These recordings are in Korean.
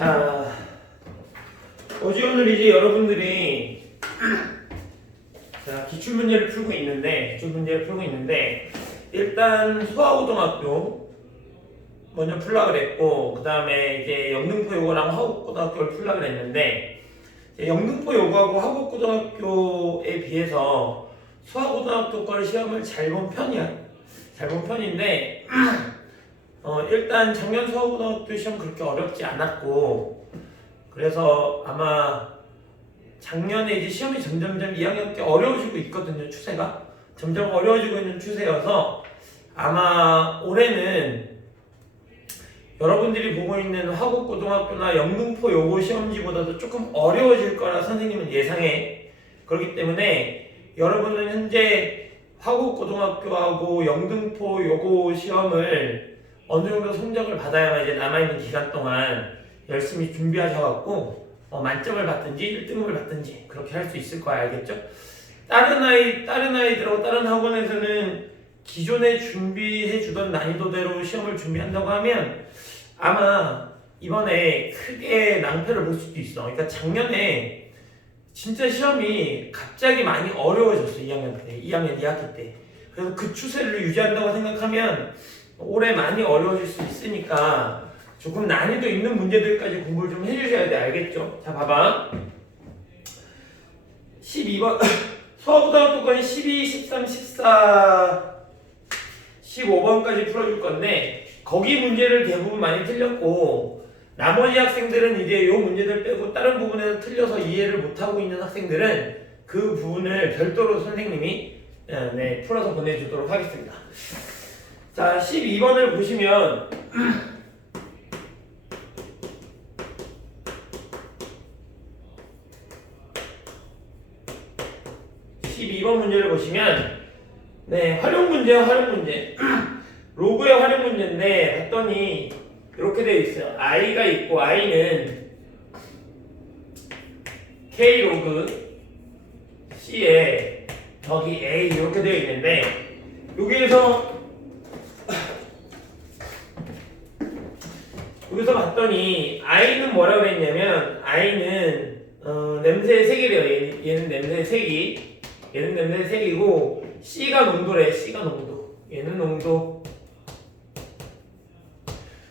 자, 오늘 이제 여러분들이 자, 기출문제를 풀고 있는데 일단 소아고등학교 먼저 풀라 그랬고, 그 다음에 이제 영등포 요거랑 화곡고등학교를 풀라 그랬는데, 영등포 요거하고 화곡고등학교에 비해서 소아고등학교 걸 시험을 잘 본 편이야. 잘 본 편인데 일단 작년 소아고등학교 시험 그렇게 어렵지 않았고, 그래서 아마 작년에 이제 시험이 점점점 2학년 때 어려워지고 있거든요. 추세가 점점 어려워지고 있는 추세여서 아마 올해는 여러분들이 보고 있는 화곡고등학교나 영등포 요고 시험지보다도 조금 어려워질 거라 선생님은 예상해. 그렇기 때문에 여러분은 현재 화곡고등학교하고 영등포 요고 시험을 어느 정도 성적을 받아야만 이제 남아있는 기간 동안 열심히 준비하셔갖고 만점을 받든지 1등급을 받든지 그렇게 할 수 있을 거야. 알겠죠? 다른 아이들하고 다른 학원에서는 기존에 준비해 주던 난이도대로 시험을 준비한다고 하면 아마 이번에 크게 낭패를 볼 수도 있어. 그러니까 작년에 진짜 시험이 갑자기 많이 어려워졌어. 2학년 2학기 때. 그래서 그 추세를 유지한다고 생각하면 올해 많이 어려워질 수 있으니까 조금 난이도 있는 문제들까지 공부를 좀 해주셔야 돼. 알겠죠? 자, 봐봐. 12번 소아고등학교 건 12, 13, 14, 15번까지 풀어줄 건데 거기 문제를 대부분 많이 틀렸고, 나머지 학생들은 이제 요 문제들 빼고 다른 부분에서 틀려서 이해를 못하고 있는 학생들은 그 부분을 별도로 선생님이 풀어서 보내주도록 하겠습니다. 자, 12번을 보시면 12번 문제를 보시면 활용 문제 로그의 활용 문제인데 봤더니 이렇게 되어 있어요. i가 있고 i는 k 로그 c에 더하기 a 이렇게 되어 있는데 여기서 봤더니 i는 뭐라고 했냐면 i는 냄새의 색이래요. 얘는 냄새의 색이, 얘는 냄새의 색이고 c가 농도래. c가 농도, 얘는 농도.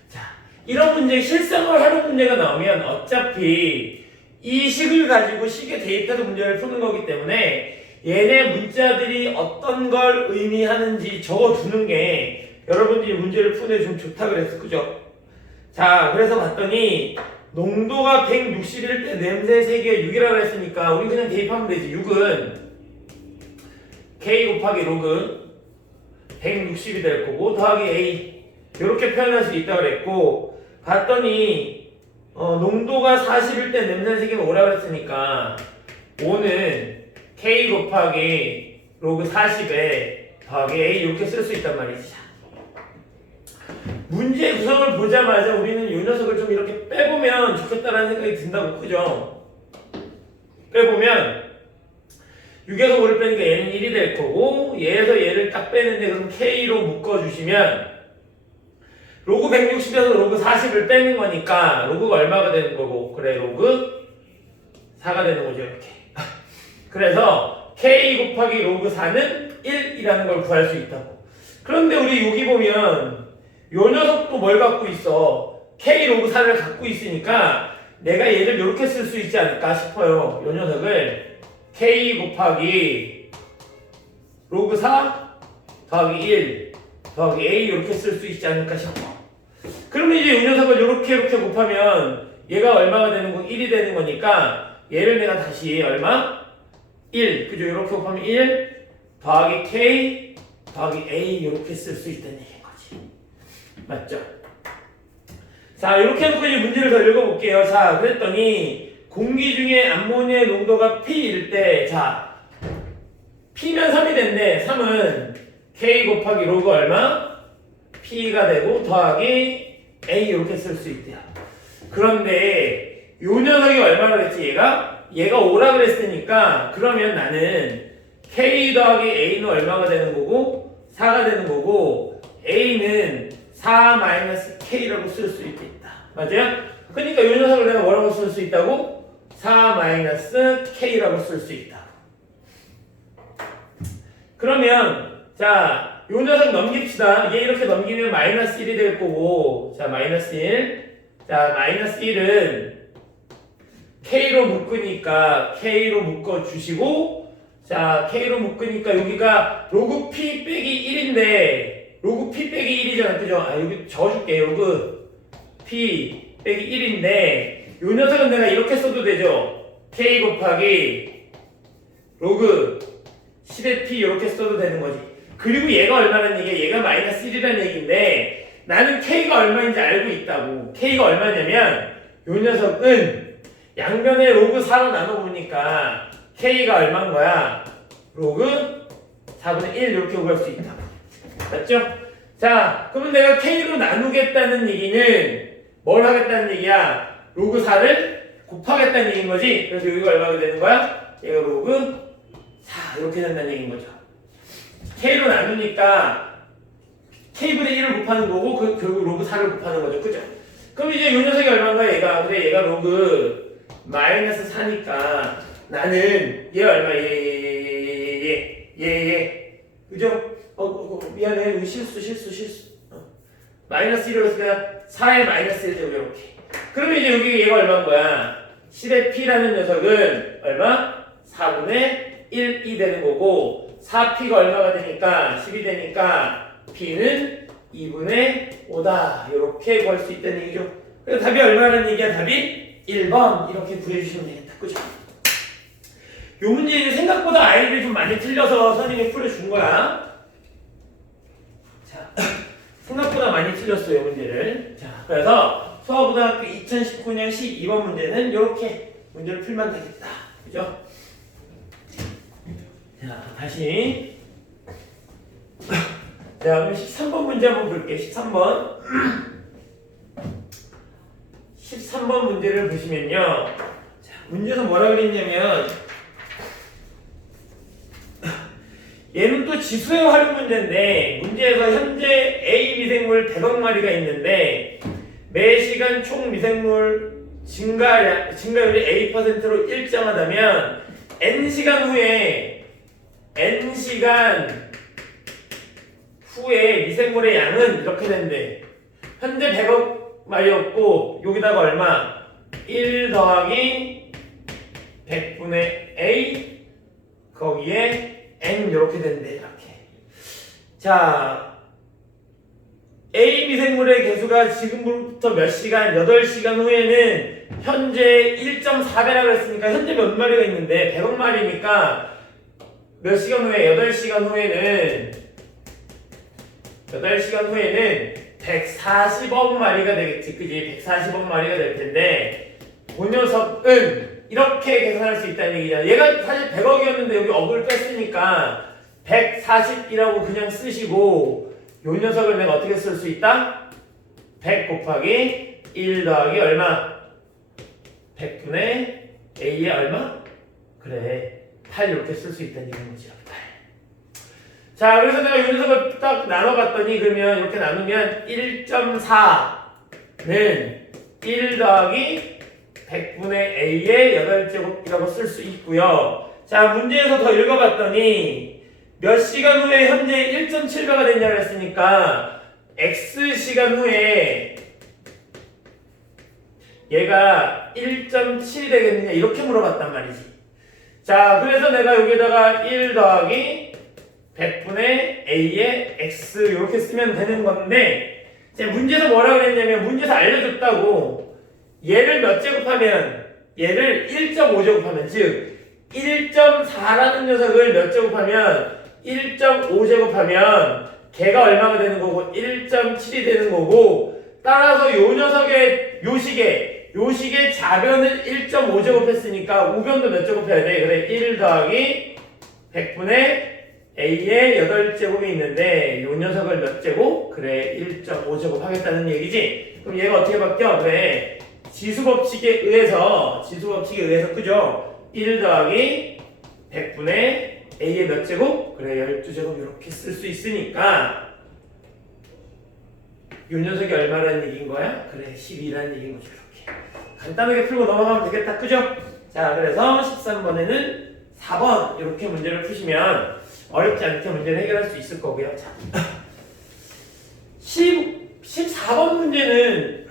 자, 이런 문제 실생활 활용 문제가 나오면 어차피 이 식을 가지고 식에 대입해서 문제를 푸는 거기 때문에 얘네 문자들이 어떤 걸 의미하는지 적어두는 게 여러분들이 문제를 푸는데 좀 좋다 그랬어. 그죠? 자, 그래서 봤더니 농도가 160일 때 냄새 색이 6이라고 했으니까 우리 그냥 대입하면 되지. 6은 k 곱하기 로그 160이 될 거고 더하기 a 이렇게 표현할 수 있다고 그랬고, 봤더니 농도가 40일 때 냄새 색이 5라고 했으니까 5는 k 곱하기 로그 40에 더하기 a 이렇게 쓸 수 있단 말이지. 문제 구성을 보자마자 우리는 이 녀석을 좀 이렇게 빼보면 좋겠다라는 생각이 든다고. 그죠? 빼보면 6에서 5를 빼니까 얘는 1이 될 거고, 얘에서 얘를 딱 빼는데 그럼 k로 묶어주시면 로그 160에서 로그 40을 빼는 거니까 로그가 얼마가 되는 거고, 그래 로그 4가 되는 거죠. 이렇게. 그래서 k 곱하기 로그 4는 1이라는 걸 구할 수 있다고. 그런데 우리 여기 보면 요 녀석도 뭘 갖고 있어? k 로그 4를 갖고 있으니까 내가 얘를 이렇게 쓸 수 있지 않을까 싶어요. 요 녀석을 k 곱하기 로그 4 더하기 1 더하기 a 이렇게 쓸 수 있지 않을까 싶어. 그러면 이제 이 녀석을 이렇게 이렇게 곱하면 얘가 얼마가 되는 거? 1이 되는 거니까 얘를 내가 다시 얼마? 1. 그죠? 이렇게 곱하면 1 더하기 k 더하기 a 이렇게 쓸 수 있다는 얘기인 거지. 맞죠? 자, 이렇게 해놓고 이제 문제를 더 읽어볼게요. 자, 그랬더니 공기 중에 암모니아의 농도가 P일 때, 자, P면 3이 된대. 3은 K 곱하기 로그 얼마? P가 되고 더하기 A 이렇게 쓸 수 있대요. 그런데 요 녀석이 얼마나 그랬지? 얘가 5라 그랬으니까 그러면 나는 K 더하기 A는 얼마가 되는 거고 4가 되는 거고 A는 4-K라고 쓸 수 있겠다. 맞아요? 그러니까 이 녀석을 내가 뭐라고 쓸 수 있다고? 4-K라고 쓸 수 있다. 그러면 자, 이 녀석 넘깁시다. 얘 이렇게 넘기면 마이너스 1이 될 거고, 자, 마이너스 1. 자, 마이너스 1은 K로 묶으니까 K로 묶어주시고, 자, K로 묶으니까 여기가 로그 P 빼기 1인데, 로그 P 빼기 1이잖아. 그죠? 아, 여기 적어줄게. 로그 P 빼기 1인데, 요 녀석은 내가 이렇게 써도 되죠? K 곱하기 로그 10의 P 이렇게 써도 되는 거지. 그리고 얘가 얼마라는 얘기야? 얘가 마이너스 1이라는 얘기인데, 나는 K가 얼마인지 알고 있다고. K가 얼마냐면, 요 녀석은 양변에 로그 4로 나눠보니까 K가 얼마인 거야? 로그 4분의 1 이렇게 구할 수 있다. 맞죠? 자, 그러면 내가 K로 나누겠다는 얘기는 뭘 하겠다는 얘기야? 로그 4를 곱하겠다는 얘기인 거지? 그래서 여기가 얼마가 되는 거야? 얘가 로그 4 이렇게 된다는 얘기인 거죠. K로 나누니까 K분의 1을 곱하는 거고 결국 로그 4를 곱하는 거죠. 그죠? 그럼 이제 이 녀석이 얼마인가 얘가? 근데 얘가 로그 마이너스 4니까 나는 얘 얼마? 얘 그죠? 미안해. 여기 실수. 마이너스 1을 그냥 4의 마이너스 1 되고 이렇게. 그러면 이제 여기 얘가 얼마인 거야? 10의 P라는 녀석은 얼마? 4분의 1이 되는 거고 4P가 얼마가 되니까 10이 되니까 P는 2분의 5다. 이렇게 구할 수 있다는 얘기죠. 그래서 답이 얼마라는 얘기야? 답이 1번 이렇게 구해주시면 되겠다. 그죠? 요 문제 생각보다 아이들이 좀 많이 틀려서 선생님이 풀어준 거야. 자, 생각보다 많이 틀렸어요, 문제를. 자, 그래서 수학고등학교 2019년 12번 문제는 이렇게 문제를 풀면 되겠다. 그죠? 자, 다시. 자, 그럼 13번 문제 한번 볼게요. 13번. 13번 문제를 보시면요. 자, 문제에서 뭐라 그랬냐면, 얘는 또 지수의 활용 문제인데, 문제에서 현재 A 미생물 100억 마리가 있는데, 매 시간 총 미생물 증가율이 A%로 일정하다면, N시간 후에 미생물의 양은 이렇게 된대. 현재 100억 마리였고 여기다가 얼마? 1 더하기 100분의 A 거기에 N 이렇게 된대. 이렇게. 자, A 미생물의 개수가 지금부터 몇 시간? 8시간 후에는 현재 1.4배라고 했으니까 현재 몇 마리가 있는데 100억 마리니까 몇 시간 후에? 8시간 후에는 140억 마리가 되겠지. 그지? 140억 마리가 될 텐데 그 녀석은 이렇게 계산할 수 있다는 얘기잖아. 얘가 사실 100억이었는데 여기 억을 뺐으니까 140이라고 그냥 쓰시고 요 녀석을 내가 어떻게 쓸 수 있다? 100 곱하기 1 더하기 얼마? 100분의 A에 얼마? 그래 8 이렇게 쓸 수 있다는 얘기인 거죠. 8. 자, 그래서 내가 요 녀석을 딱 나눠봤더니 그러면 이렇게 나누면 1.4는 1 더하기 100분의 A의 8제곱이라고 쓸 수 있고요. 자, 문제에서 더 읽어봤더니 몇 시간 후에 현재 1.7배가 됐냐고 했으니까 X시간 후에 얘가 1.7이 되겠느냐 이렇게 물어봤단 말이지. 자, 그래서 내가 여기다가 1 더하기 100분의 A의 X 이렇게 쓰면 되는 건데 제가 문제에서 뭐라 그랬냐면 문제에서 알려줬다고 얘를 몇 제곱하면 얘를 1.5 제곱하면 즉 1.4라는 녀석을 몇 제곱하면 1.5 제곱하면 걔가 얼마가 되는 거고 1.7이 되는 거고 따라서 요 녀석의 요식의 좌변을 1.5 제곱했으니까 우변도 몇 제곱해야 돼? 그래 1 더하기 100분의 A의 8제곱이 있는데 요 녀석을 몇 제곱? 그래 1.5 제곱 하겠다는 얘기지. 그럼 얘가 어떻게 바뀌어? 그래 지수법칙에 의해서 그죠? 1 더하기 100분의 A의 몇 제곱? 그래 12제곱 이렇게 쓸 수 있으니까 요 녀석이 얼마라는 얘기인 거야? 그래 12라는 얘기인 거죠. 이렇게 간단하게 풀고 넘어가면 되겠다. 그죠? 자 그래서 13번에는 4번 이렇게 문제를 푸시면 어렵지 않게 문제를 해결할 수 있을 거고요. 자 14번 문제는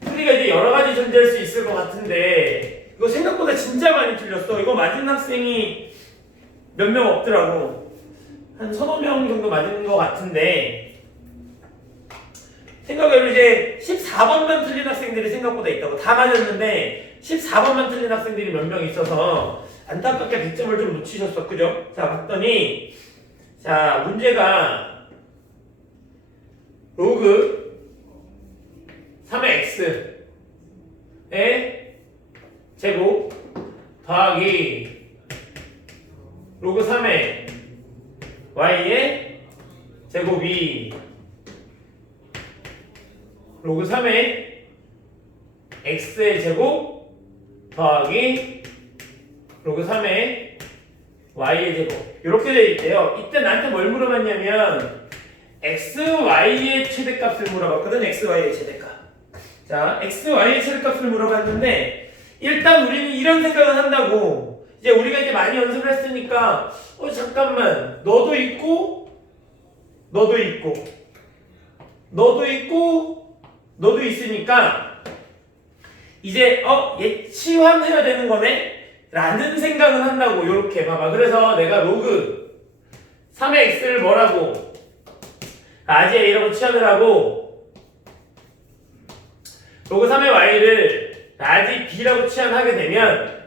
풀이가 이제 여러 가지 존재할 수 있을 것 같은데 이거 생각보다 진짜 많이 틀렸어. 이거 맞은 학생이 몇 명 없더라고. 한 서너 명 정도 맞은 것 같은데 생각해보면 이제 14번만 틀린 학생들이 생각보다 있다고. 다 맞았는데 14번만 틀린 학생들이 몇 명 있어서 안타깝게 100점을 좀 놓치셨어. 그죠? 자 봤더니 자 문제가 로그 3의 x의 제곱 더하기 로그 3의 y의 제곱이 로그 3의 x의 제곱 더하기 로그 3의 y의 제곱 이렇게 되어 있대요. 이때 나한테 뭘 물어봤냐면 x, y의 최대값을 물어봤거든. x, y의 최대값. 자, x, y의 최대값을 물어봤는데 일단 우리는 이런 생각을 한다고. 이제 우리가 이제 많이 연습을 했으니까 잠깐만 너도 있고 너도 있고 너도 있고 너도 있으니까 이제 얘 치환해야 되는 거네? 라는 생각을 한다고. 요렇게 봐봐. 그래서 내가 로그 3의 x를 뭐라고? 라지 a라고 치환을 하고 로그 3의 y를 라지 b라고 치환하게 되면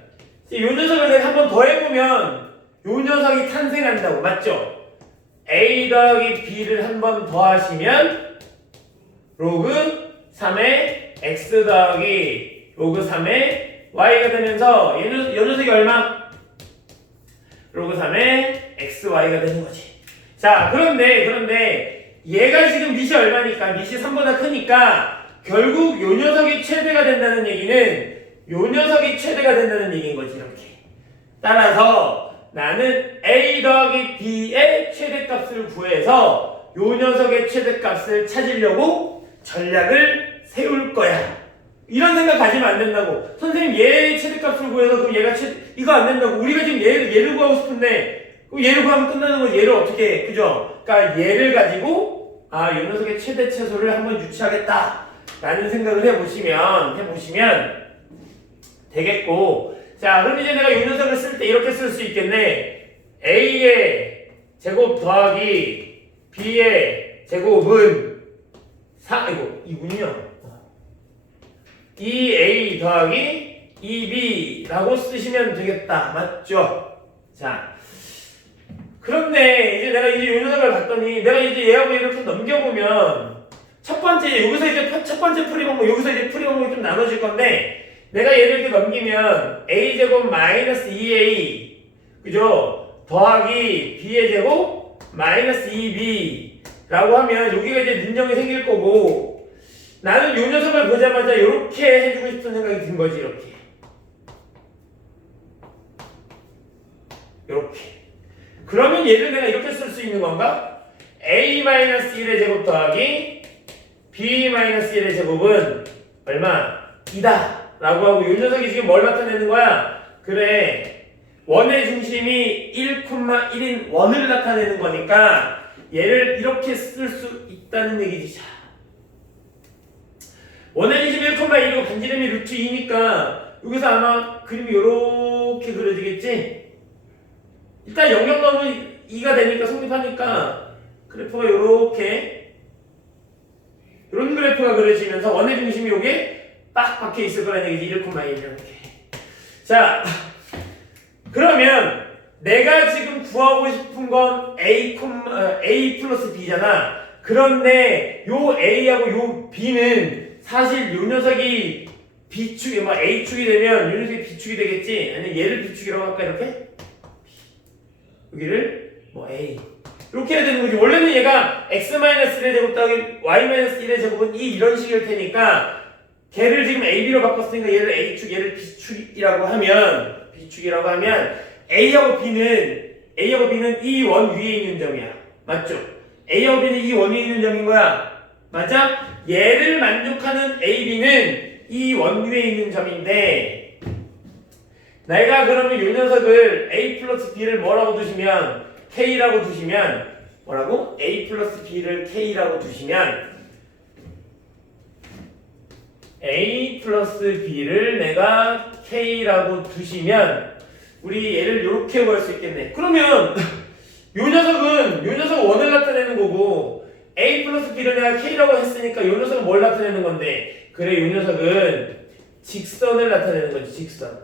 이 녀석을 내가 한 번 더 해보면 요 녀석이 탄생한다고. 맞죠? a 더하기 b를 한 번 더 하시면 로그 3의 x 더하기 로그 3의 y가 되면서 요 녀석이 얼마? 로그 3의 xy가 되는 거지. 자 그런데 얘가 지금 밑이 얼마니까? 밑이 3보다 크니까 결국 요 녀석이 최대가 된다는 얘기는 요 녀석이 최대가 된다는 얘기인 거지. 이렇게. 따라서 나는 a 더하기 b의 최대값을 구해서 요 녀석의 최대값을 찾으려고 전략을 세울 거야. 이런 생각 가지면 안 된다고. 선생님 얘의 최대값을 구해서 그럼 얘가 이거 안 된다고. 우리가 지금 얘를 구하고 싶은데 얘를 구하면 끝나는 거. 얘를 어떻게 해? 그죠? 그러니까 얘를 가지고 요 녀석의 최대 최소를 한번 유추하겠다 라는 생각을 해보시면 되겠고. 자 그럼 이제 내가 요 녀석을 쓸 때 이렇게 쓸 수 있겠네. a의 제곱 더하기 b의 제곱은 2군요 2a 더하기 2b라고 쓰시면 되겠다. 맞죠? 자 그런데 이제 내가 요 녀석을 봤더니 내가 이제 얘하고 이렇게 넘겨보면 첫 번째 여기서 이제 첫 번째 풀이 방법 여기서 이제 풀이 방법이 좀 나눠질 건데 내가 얘를 이렇게 넘기면 a제곱 마이너스 2a 그죠? 더하기 b의 제곱 마이너스 2b 라고 하면 여기가 이제 문정이 생길 거고 나는 요 녀석을 보자마자 이렇게 해주고 싶은 생각이 든 거지. 이렇게 그러면 얘를 내가 이렇게 쓸 수 있는 건가? a-1의 제곱 더하기 b-1의 제곱은 얼마? 2다 라고 하고 요 녀석이 지금 뭘 나타내는 거야? 그래 원의 중심이 1,1인 원을 나타내는 거니까 얘를 이렇게 쓸 수 있다는 얘기지. 원의 중심이 1,1이고 반지름이 루트 2니까 여기서 아마 그림이 요렇게 그려지겠지? 일단 영역 넣으면 2가 되니까 성립하니까 그래프가 요렇게 이런 그래프가 그려지면서 원의 중심이 요게 딱 박혀 있을 거라는 얘기지. 1,1 이렇게. 자 그러면 내가 지금 구하고 싶은 건 a 플러스 b잖아. 그런데 요 a하고 요 b는 사실 요 녀석이 b축이 a축이 되면 요 녀석이 b축이 되겠지. 아니면 얘를 b축이라고 할까? 이렇게 여기를 a 이렇게 해야 되는 거지. 원래는 얘가 x-1의 제곱 더하기 y-1의 제곱은 이런 식일 테니까 걔를 지금 ab로 바꿨으니까 얘를 a축 얘를 b축이라고 하면 A하고 B는 이 원 위에 있는 점이야. 맞죠? A하고 B는 이 원위에 있는 점인 거야. 맞아? 얘를 만족하는 A, B는 이 원위에 있는 점인데 내가 그러면 이 녀석을 A 플러스 B를 뭐라고 두시면 K라고 두시면 뭐라고? A 플러스 B를 K라고 두시면 A 플러스 B를 내가 K라고 두시면 우리 얘를 이렇게 구할 수 있겠네. 그러면 요 녀석은 원을 나타내는 거고 A 플러스 B를 내가 K라고 했으니까 요 녀석은 뭘 나타내는 건데 그래 요 녀석은 직선을 나타내는 거지. 직선.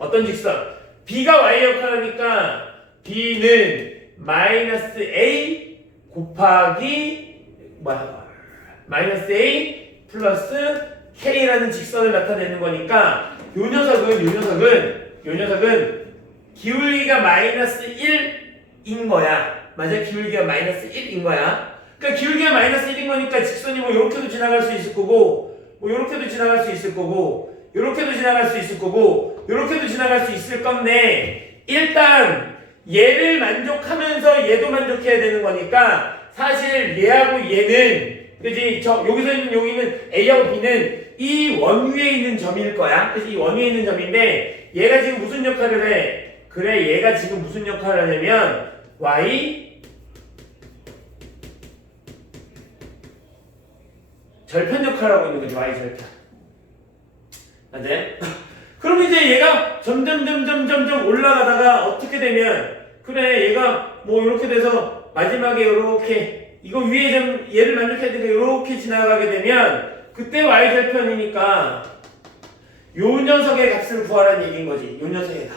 어떤 직선? B가 Y 역할하니까 B는 마이너스 A 곱하기 마이너스 A 플러스 K라는 직선을 나타내는 거니까 요 녀석은 기울기가 마이너스 1인 거야. 맞아? 기울기가 마이너스 1인 거야. 그러니까 기울기가 마이너스 1인 거니까 직선이 뭐 요렇게도 지나갈 수 있을 거고 뭐 요렇게도 지나갈 수 있을 거고 요렇게도 지나갈 수 있을 거고 요렇게도 지나갈 수 있을 건데 일단 얘를 만족하면서 얘도 만족해야 되는 거니까 사실 얘하고 얘는 그지? 여기서 있는 여기는 A하고 B는 이 원위에 있는 점일 거야. 그래서 이 원위에 있는 점인데 얘가 지금 무슨 역할을 해? 그래 얘가 지금 무슨 역할을 하냐면 Y 절편 역할을 하고 있는 거지. Y 절편. 맞아요? 그럼 이제 얘가 점점 올라가다가 어떻게 되면 그래 얘가 뭐 이렇게 돼서 마지막에 이렇게 이거 위에 좀 얘를 만족해야 되니까 이렇게 지나가게 되면 그때 y절편이니까 요 녀석의 값을 구하라는 얘기인 거지. 요 녀석의 값.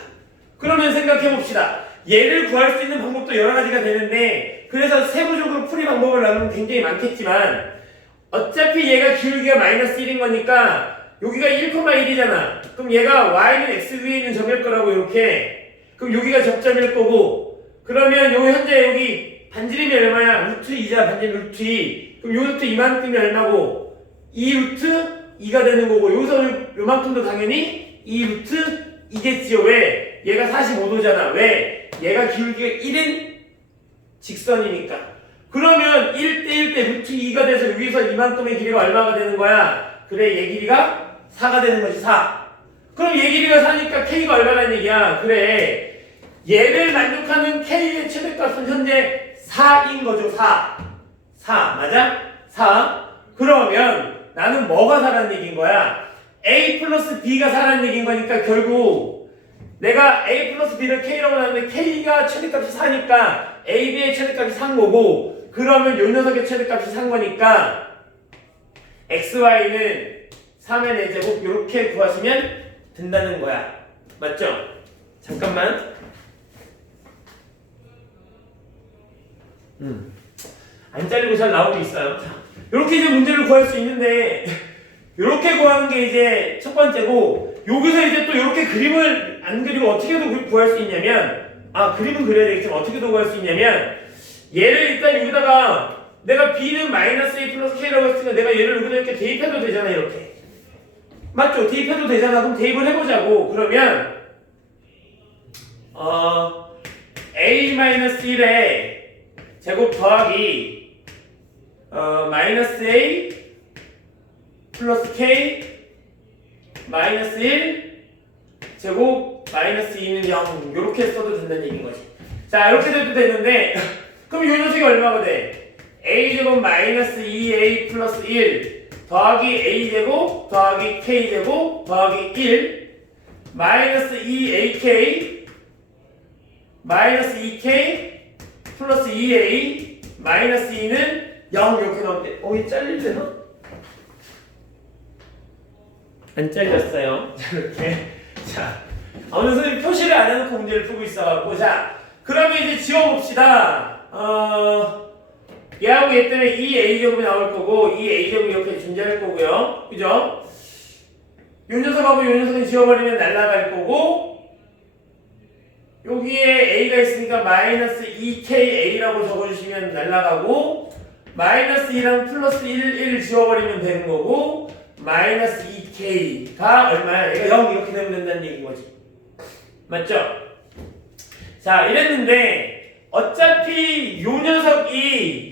그러면 생각해 봅시다. 얘를 구할 수 있는 방법도 여러 가지가 되는데 그래서 세부적으로 풀이 방법을 나누면 굉장히 많겠지만 어차피 얘가 기울기가 마이너스 1인 거니까 여기가 1,1이잖아. 그럼 얘가 y는 x 위에 있는 점일 거라고 이렇게. 그럼 여기가 접점일 거고. 그러면 여기 현재 여기 반지름이 얼마야? 루트 2자 반지름 루트 2. 그럼 요 루트 이만큼이 얼마고? 2 루트 2가 되는 거고 여기서 요만큼도 당연히 2 루트 2겠지요. 왜? 얘가 45도잖아. 왜? 얘가 기울기가 1인 직선이니까. 그러면 1대1 대 루트 2가 돼서 여기서 이만큼의 길이가 얼마가 되는 거야? 그래 얘 길이가 4가 되는 것이 4. 그럼 얘 길이가 4니까 K가 얼마라는 얘기야? 그래. 얘를 만족하는 K의 최대값은 현재 4인 거죠. 4. 맞아? 4. 그러면 나는 뭐가 4라는 얘기인 거야? A 플러스 B가 4라는 얘기인 거니까 결국 내가 A 플러스 B를 K라고 하는데 K가 최대값이 4니까 A, B의 최대값이 4인 거고 그러면 요 녀석의 최대값이 4인 거니까 X, Y는 3의 4제곱 이렇게 구하시면 된다는 거야. 맞죠? 잠깐만. 안 잘리고 잘 나오고 있어요. 자, 이렇게 이제 문제를 구할 수 있는데 이렇게 구하는 게 이제 첫 번째고 여기서 이제 또 이렇게 그림을 안 그리고 어떻게도 구할 수 있냐면 그림은 그려야 되겠지만 어떻게도 구할 수 있냐면 얘를 일단 여기다가 내가 B는 마이너스 A 플러스 K라고 했으니까 내가 얘를 여기다 이렇게 대입해도 되잖아. 이렇게. 맞죠? 대입해도 되잖아. 그럼 대입을 해보자고. 그러면 A-1의 제곱 더하기 마이너스 A 플러스 K 마이너스 1 제곱 마이너스 2는 0 이렇게 써도 된다는 얘기인 거지. 자 이렇게 돼도 되는데 그럼 이 녀석이 얼마가 돼? A제곱 마이너스 2A 플러스 1 더하기 A제곱 더하기 K제곱 더하기 1 마이너스 2AK 마이너스 2K 플러스 2A 마이너스 2는 0 이렇게 나오는데 이게 잘릴래나? 안 잘렸어요. 이렇게. 자, 오늘 선생님 표시를 안 해놓고 문제를 풀고 있어갖고 자 그러면 이제 지워봅시다. 얘하고 얘 때문에 2a제곱이 나올 거고 2a제곱이 이렇게 존재할 거고요. 그죠? 요 녀석하고 요 녀석은 지워버리면 날아갈 거고 여기에 a가 있으니까 마이너스 2ka라고 적어주시면 날아가고 마이너스 2랑 플러스 1을 지워버리면 되는 거고 마이너스 2k가 얼마야? 얘가 0 이렇게 되면 된다는 얘기인 거지. 맞죠? 자 이랬는데 어차피 요 녀석이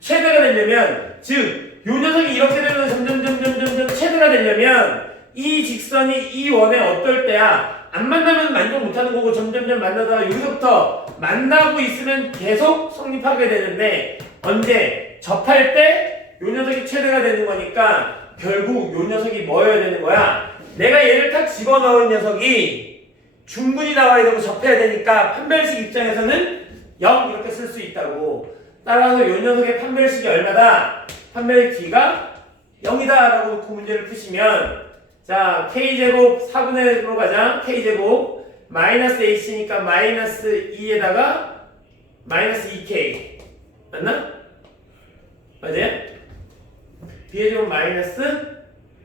최대가 되려면, 즉 요 녀석이 이렇게 되면 점점 최대가 되려면 이 직선이 이 원에 어떨 때야 안 만나면 만족 못하는 거고 점점 만나다가 여기서부터 만나고 있으면 계속 성립하게 되는데 언제? 접할 때 요 녀석이 최대가 되는 거니까 결국 요 녀석이 뭐여야 되는 거야? 내가 얘를 탁 집어넣은 녀석이 중근이 나와야 되고 접해야 되니까 판별식 입장에서는 0 이렇게 쓸 수 있다고. 따라서 요 녀석의 판별식이 얼마다? 판별 D가 0이다 라고 놓고 문제를 푸시면 자 K제곱 4분의 1로 가자. K제곱 마이너스 H니까 마이너스 2에다가 마이너스 2K 맞나? 맞아요? B제곱 마이너스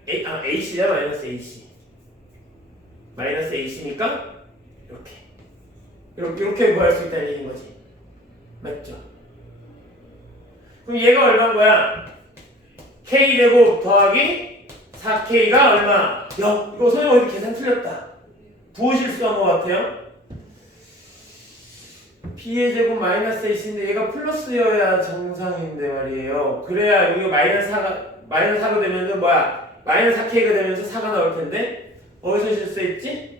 H야 마이너스 H 마이너스 H니까 이렇게 구할 수 있다는 얘기인 거지. 맞죠? 그럼 얘가 얼마인 거야? K제곱 더하기 4K가 얼마? 0. 이거 선생님 어디 계산 틀렸다. 부호 실수한 것 같아요. B의 제곱 마이너스 H인데 얘가 플러스여야 정상인데 말이에요. 그래야 여기가 마이너스 4가 되면서 뭐야? 마이너스 4K가 되면서 4가 나올 텐데 어디서 실수했지?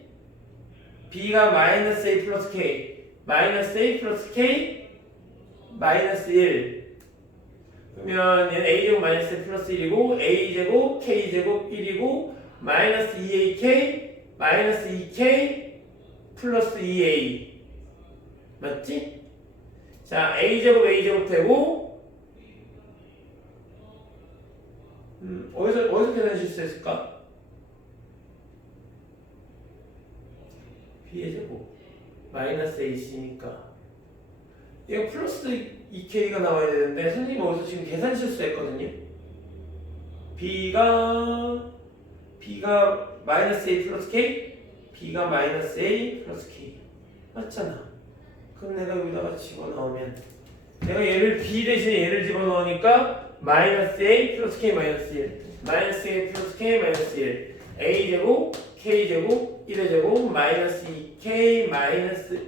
B가 마이너스 A 플러스 K 마이너스 A 플러스 K 마이너스 1 그러면 얘는 A제곱 마이너스 A 플러스 1이고 A제곱 K제곱 1이고 마이너스 2AK 마이너스 2K 플러스 2A 맞지? 자 A제곱 A제곱 되고 어디서 계산 실수했을까? B의 제곱 마이너스 H니까 얘가 플러스 2K가 나와야 되는데 선생님이 어디서 지금 계산 실수했거든요. B가 마이너스 A 플러스 K B가 마이너스 A 플러스 K 맞잖아. 그럼 내가 여기다가 집어넣으면 내가 얘를 B 대신에 얘를 집어넣으니까 마이너스 A 플러스 K 마이너스 1 마이너스 A 플러스 K 마이너스 1 A제곱 K제곱 1의 제곱 마이너스 2K 마이너스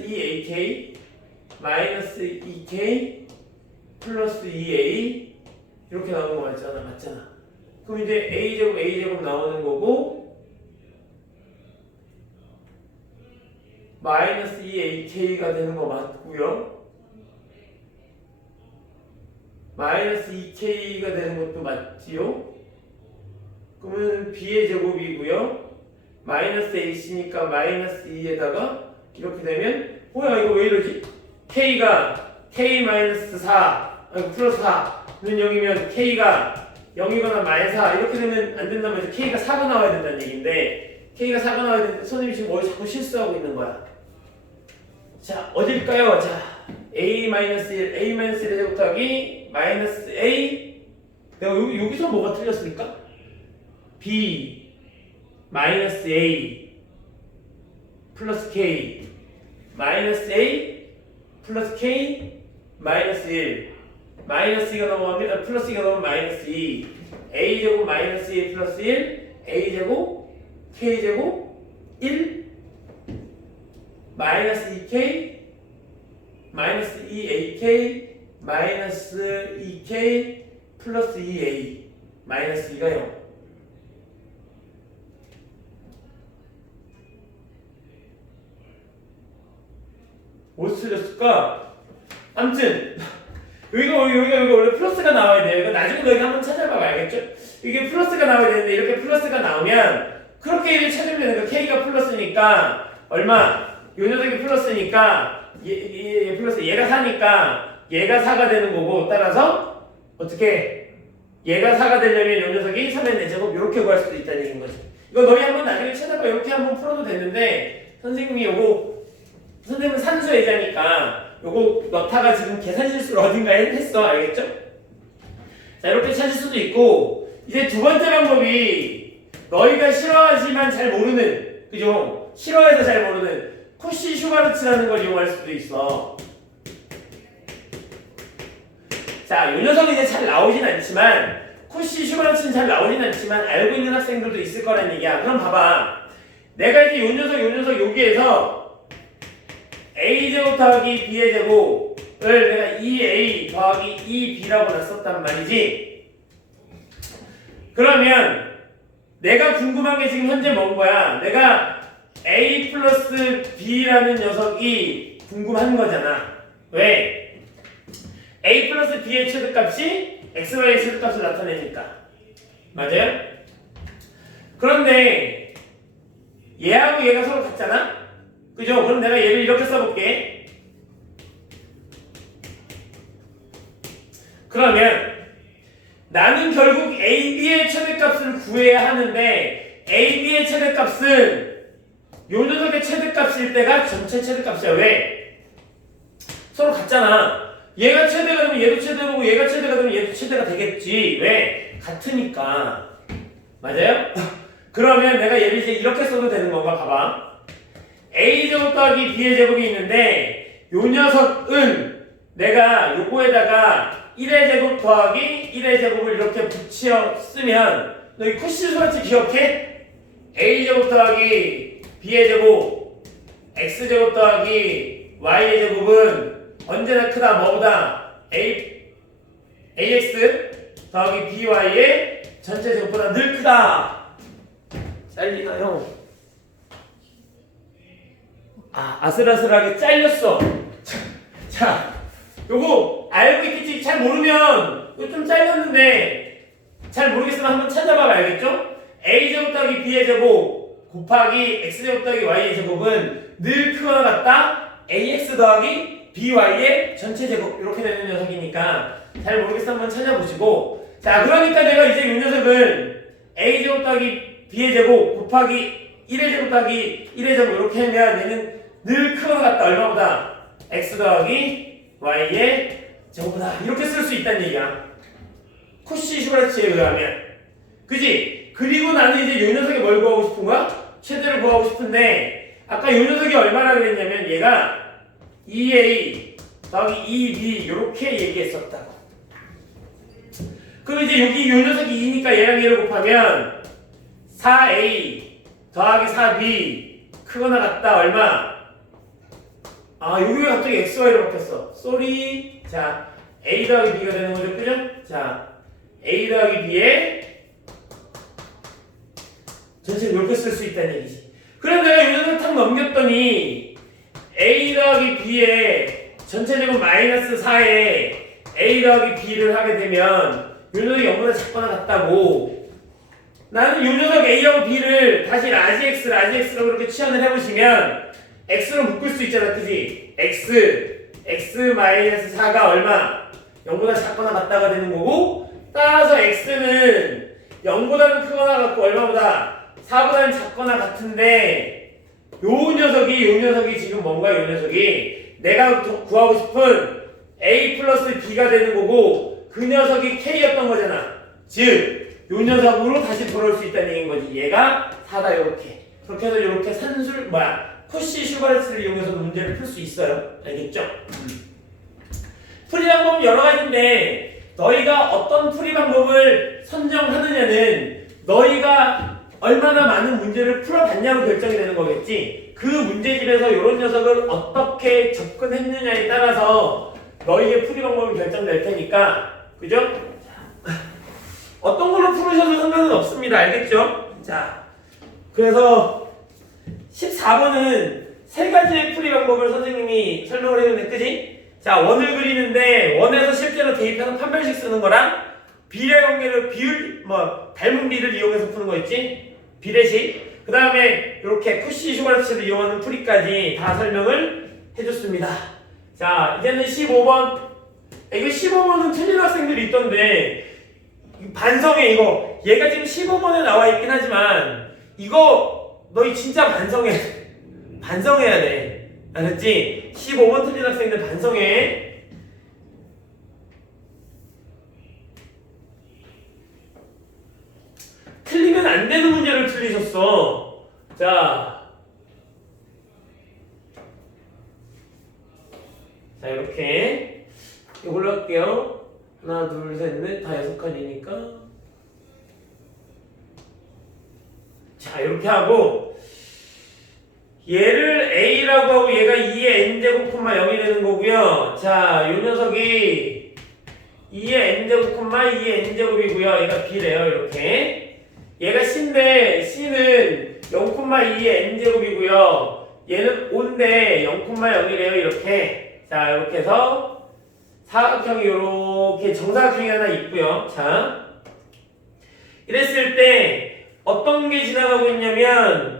2AK 마이너스 2K 플러스 2A 이렇게 나오는 거 맞잖아. 그럼 이제 A제곱 나오는 거고 마이너스 2AK가 되는 거 맞고요. 마이너스 2K가 되는 것도 맞지요? 그러면 B의 제곱이고요. 마이너스 H니까 마이너스 2에다가 이렇게 되면 뭐야 이거 왜 이러지? K가 K 마이너스 4 플러스 4는 0이면 K가 0이거나 마이너스 4 이렇게 되면 안 된다면 이제 K가 4가 나와야 된다는 얘기인데 K가 4가 나와야 되는데 선생님이 지금 어디 자꾸 실수하고 있는 거야. 자 어딜까요? 자 A-1 A-1의 제곱 더하기 마이너스 A 내가 여기서 뭐가 틀렸을까? B 마이너스 A 플러스 K 마이너스 A 플러스 K 마이너스 1 마이너스 2가 넘어가면 플러스 2가 넘어가면 마이너스 2 A제곱 마이너스 A 플러스 1 A제곱 K제곱 1 마이너스 2K 마이너스 2AK 마이너스 2K 플러스 2A 마이너스 2가 0 뭐 틀렸을까? 아무튼 여기가 원래 플러스가 나와야 돼요. 이거 나중에 너희가 한번 찾아봐 봐야겠죠? 이게 플러스가 나와야 되는데 이렇게 플러스가 나오면 그렇게 찾으면 되는 거야. K가 플러스니까 얼마? 요 녀석이 플러스니까 얘 플러스 얘가 4니까 얘가 4가 되는 거고 따라서 어떻게 얘가 4가 되려면 요 녀석이 3의 4제곱 이렇게 구할 수도 있다는 얘기인 거지. 이거 너희 한번 나중에 찾아봐. 이렇게 한번 풀어도 되는데 선생님은 산수예자니까 요거 넣다가 지금 계산 실수를 어딘가에 했어. 알겠죠? 자 이렇게 찾을 수도 있고 이제 두 번째 방법이 너희가 싫어하지만 잘 모르는 그죠? 싫어해서 잘 모르는 쿠시 슈바르츠라는 걸 이용할 수도 있어. 자, 요 녀석은 이제 잘 나오진 않지만 쿠시 슈바르츠는 잘 나오진 않지만 알고 있는 학생들도 있을 거란 얘기야. 그럼 봐봐. 내가 이제 요 녀석 여기에서 a제곱 더하기 b의 제곱을 내가 2a 더하기 2b라고 놨었단 말이지. 그러면 내가 궁금한 게 지금 현재 뭔 거야? 내가 a 플러스 b라는 녀석이 궁금한 거잖아. 왜? a 플러스 b의 최대값이 xy의 최대값을 나타내니까. 맞아요? 그런데 얘하고 얘가 서로 같잖아? 그죠? 그럼 내가 얘를 이렇게 써볼게. 그러면 나는 결국 AB의 최대값을 구해야 하는데 AB의 최대값은 요 녀석의 최대값일 때가 전체 최대값이야. 왜? 서로 같잖아. 얘가 최대가 되면 얘도 최대고 얘가 최대가 되면 얘도 최대가 되겠지. 왜? 같으니까. 맞아요? 그러면 내가 얘를 이제 이렇게 써도 되는 건가? 봐봐. a제곱 더하기 b의 제곱이 있는데 요 녀석은 내가 요거에다가 1의 제곱 더하기 1의 제곱을 이렇게 붙여 쓰면 너 이 코시 수학식 기억해? a제곱 더하기 b의 제곱 x제곱 더하기 y의 제곱은 언제나 크다. 뭐보다? ax 더하기 by의 전체 제곱보다 늘 크다. 잘리나요? 아슬아슬하게 잘렸어. 자, 요거 알고 있겠지? 잘 모르면 이거 좀 잘렸는데 잘 모르겠으면 한번 찾아봐 알겠죠? a제곱 더하기 b의 제곱 곱하기 x제곱 더하기 y의 제곱은 늘 크거나 같다 ax 더하기 by의 전체 제곱 이렇게 되는 녀석이니까 잘 모르겠으면 한번 찾아보시고. 자, 그러니까 내가 이제 이 녀석을 a제곱 더하기 b의 제곱 곱하기 1의 제곱 더하기 1의 제곱 이렇게 하면 얘는 늘 크거나 같다. 얼마보다? x 더하기 y의 제곱보다 이렇게 쓸 수 있다는 얘기야. 코시 슈바르츠에 의하면. 그지? 그리고 나는 이제 요 녀석이 뭘 구하고 싶은 거야? 최대를 구하고 싶은데 아까 요 녀석이 얼마나 그랬냐면 얘가 2a 더하기 2b 이렇게 얘기했었다고. 그럼 이제 여기 요 녀석이 2니까 얘랑 얘를 곱하면 4a 더하기 4b 크거나 같다. 얼마? 여기 왜 갑자기 xy로 바뀌었어? 쏘리. 자, a 더하기 b가 되는 거죠. 그죠? 자, a 더하기 b의 전체를 이렇게 쓸 수 있다는 얘기지. 그럼 내가 이 녀석을 탁 넘겼더니 a 더하기 b의 전체 제곱 마이너스 4에 a 더하기 b를 하게 되면 이 녀석이 0보다 작거나 같다고. 나는 이 녀석 a하고 b를 다시 라지 x로 그렇게 치환을 해보시면 x로 묶을 수 있잖아. 그지? x 마이너스 4가 얼마? 0보다 작거나 같다가 되는 거고, 따라서 x는 0보다는 크거나 같고 얼마보다? 4보다는 작거나 같은데 요 녀석이 지금 뭔가 요 녀석이 내가 구하고 싶은 a 플러스 b가 되는 거고 그 녀석이 k였던 거잖아. 즉 요 녀석으로 다시 돌아올 수 있다는 얘기인 거지. 얘가 4다 요렇게. 그렇게 해서 요렇게 코시 슈바르츠를 이용해서 문제를 풀 수 있어요. 알겠죠? 풀이 방법은 여러 가지인데 너희가 어떤 풀이 방법을 선정하느냐는 너희가 얼마나 많은 문제를 풀어봤냐로 결정이 되는 거겠지. 그 문제집에서 이런 녀석을 어떻게 접근했느냐에 따라서 너희의 풀이 방법이 결정될 테니까. 그죠? 어떤 걸로 풀으셔도 상관은 없습니다. 알겠죠? 자, 그래서 14번은 세 가지의 풀이 방법을 선생님이 설명을 해줬네. 그지? 자, 원을 그리는데 원에서 실제로 대입해서 판별식 쓰는 거랑 비례 관계를 닮은 비를 이용해서 푸는 거 있지? 비례식. 그 다음에 이렇게 코시 슈바르츠를 이용하는 풀이까지 다 설명을 해줬습니다. 자, 이제는 15번. 이거 15번은 틀린 학생들이 있던데 반성해. 이거 얘가 지금 15번에 나와 있긴 하지만 이거 너희 진짜 반성해야 돼. 알았지? 15번 틀린 학생들 반성해. 틀리면 안 되는 문제를 틀리셨어. 자, 이렇게 이걸로 할게요. 하나, 둘, 셋, 넷, 다 6칸이니까. 자, 이렇게 하고 얘를 a라고 하고 얘가 2의 n제곱 콤마 0이 되는 거고요. 자, 요 녀석이 2의 n제곱 콤마 2의 n제곱이고요. 얘가 b래요. 이렇게. 얘가 c인데 c는 0,2의 n제곱이고요. 얘는 5인데 0,0이래요. 이렇게. 자, 이렇게 해서 사각형이 이렇게 정사각형이 하나 있고요. 자, 이랬을 때 어떤 게 지나가고 있냐면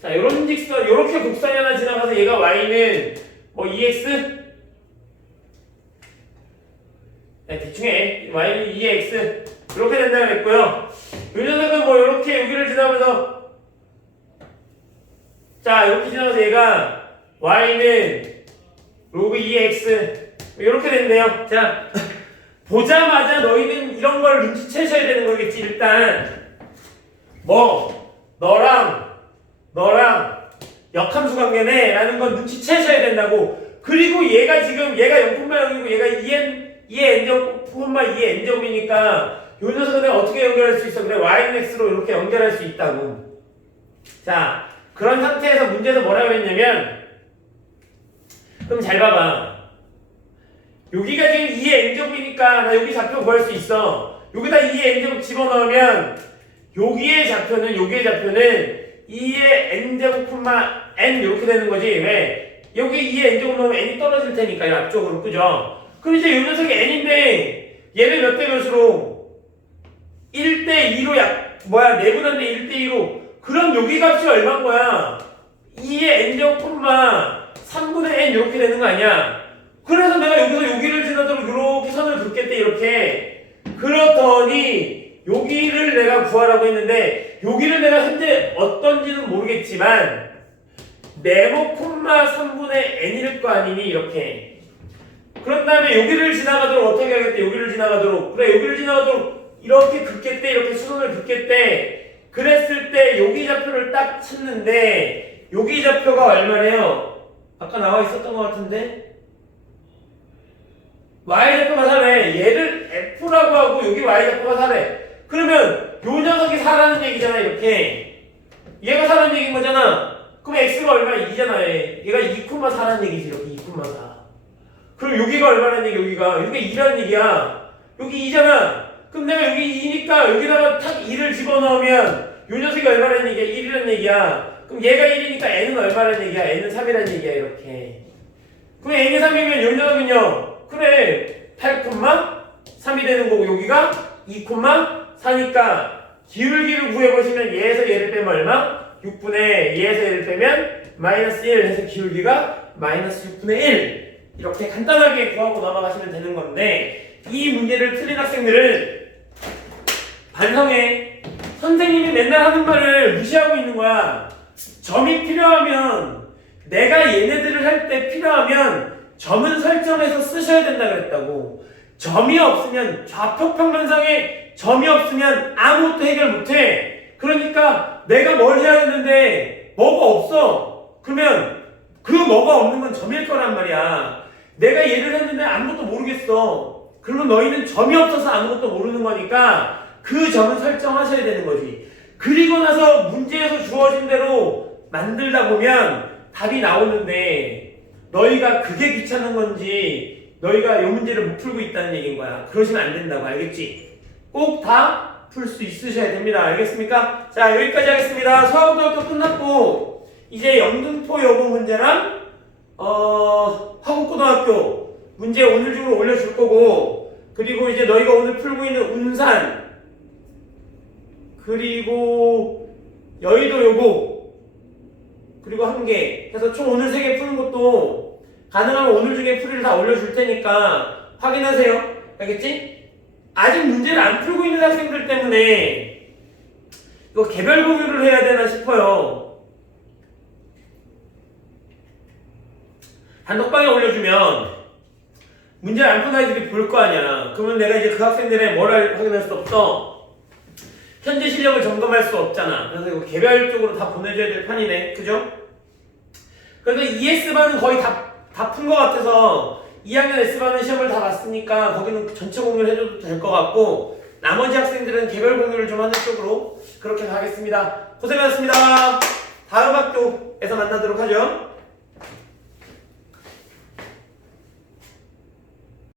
자, 요런 직선, 요렇게 곡선이 하나 지나가서 얘가 y는 뭐 2x? 네, 대충 해. y는 2x. 이렇게 된다고 그랬고요. 요 녀석은 뭐 요렇게 여기를 지나면서 자, 이렇게 지나가서 얘가 y는 로그 2x. 이렇게 됐네요. 자, 보자마자 너희는 이런 걸 눈치채셔야 되는 거겠지. 일단 뭐 너랑 역함수 관계네 라는 건 눈치채셔야 된다고. 그리고 얘가 지금 얘가 0,0이고 얘가 2의 n제곱 콤마 2의 n제곱이니까 요 녀석을 내가 어떻게 연결할 수 있어? 그래, y는 x로 이렇게 연결할 수 있다고. 자, 그런 상태에서 문제에서 뭐라고 했냐면 그럼 잘 봐봐. 여기가 지금 2의 n제곱이니까 나 여기 좌표 구할 수 있어. 여기다 2의 n제곱 집어넣으면 여기의 좌표는 2의 n제곱 콤마 n 이렇게 되는 거지. 왜? 여기 2의 n제곱 넣으면 n이 떨어질 테니까 이 앞쪽으로. 그죠? 그럼 이제 이 녀석이 n인데 얘를 몇 대 몇으로? 1대 2로 내분한데 1대 2로. 그럼 여기 값이 얼마인 거야? 2의 n제곱 콤마 3분의 n 이렇게 되는 거 아니야? 그래서 내가 여기서 여기를 지나도록 이렇게 선을 긋겠대. 이렇게. 그렇더니 여기를 내가 구하라고 했는데 여기를 내가 현재 어떤지는 모르겠지만 네모 콤마 3분의 n일 거 아니니. 이렇게. 그런 다음에 여기를 지나가도록 어떻게 하겠대? 여기를 지나가도록. 그래, 여기를 지나가도록 이렇게 긋겠대. 이렇게 수선을 긋겠대. 그랬을 때 여기 좌표를 딱 찾는데 여기 좌표가 얼마래요? 아까 나와 있었던 것 같은데 y좌표가 4래. 얘를 f라고 하고 여기 y좌표가 4래. 그러면 요 녀석이 4라는 얘기잖아. 이렇게. 얘가 4라는 얘기인 거잖아. 그럼 x가 얼마? 2잖아. 얘가 2,4라는 얘기지. 이렇게 2,4. 그럼 여기가 얼마라는 얘기? 여기가 2라는 얘기야. 여기 2잖아. 그럼 내가 여기 2니까 여기다가 탁 2를 집어넣으면 요 녀석이 얼마라는 얘기야? 1이라는 얘기야. 그럼 얘가 1이니까 n은 얼마라는 얘기야? n은 3이라는 얘기야. 이렇게. 그럼 n이 3이면 요 녀석은요? 그래, 8,3이 되는 거고 여기가 2,4니까 기울기를 구해보시면 얘에서 얘를 빼면 얼마? 6분의 얘에서 얘를 빼면 마이너스 1 해서 기울기가 마이너스 6분의 1 이렇게 간단하게 구하고 넘어가시면 되는 건데 이 문제를 틀린 학생들은 반성해. 선생님이 맨날 하는 말을 무시하고 있는 거야. 점이 필요하면 내가 얘네들을 할 때 필요하면 점은 설정해서 쓰셔야 된다 그랬다고. 점이 없으면 좌표 평면상에 점이 없으면 아무것도 해결 못해. 그러니까 내가 뭘 해야 되는데 뭐가 없어. 그러면 그 뭐가 없는 건 점일 거란 말이야. 내가 얘를 했는데 아무것도 모르겠어. 그러면 너희는 점이 없어서 아무것도 모르는 거니까 그 점은 설정하셔야 되는 거지. 그리고 나서 문제에서 주어진 대로 만들다 보면 답이 나오는데 너희가 그게 귀찮은 건지 너희가 이 문제를 못 풀고 있다는 얘기인 거야. 그러시면 안 된다고. 알겠지? 꼭 다 풀 수 있으셔야 됩니다. 알겠습니까? 자, 여기까지 하겠습니다. 수학고등학교 끝났고 이제 영등포 여고 문제랑 화곡고등학교 문제 오늘 중으로 올려줄 거고 그리고 이제 너희가 오늘 풀고 있는 운산 그리고 여의도 여고 그리고 한 개 해서 총 오늘 3개 푸는 것도 가능하면 오늘 중에 풀이를 다 올려줄 테니까 확인하세요. 알겠지? 아직 문제를 안 풀고 있는 학생들 때문에 이거 개별 공유를 해야 되나 싶어요. 단톡방에 올려주면 문제를 안 푼 아이들이 볼 거 아니야. 그러면 내가 이제 그 학생들의 뭐를 확인할 수 없어. 현재 실력을 점검할 수 없잖아. 그래서 이거 개별적으로 다 보내줘야 될 판이네. 그죠? 그래서 ES반은 거의 다 푼 것 같아서 2학년 S반은 시험을 다 봤으니까 거기는 전체 공유를 해줘도 될 것 같고 나머지 학생들은 개별 공유를 좀 하는 쪽으로 그렇게 가겠습니다. 고생하셨습니다. 다음 학교에서 만나도록 하죠.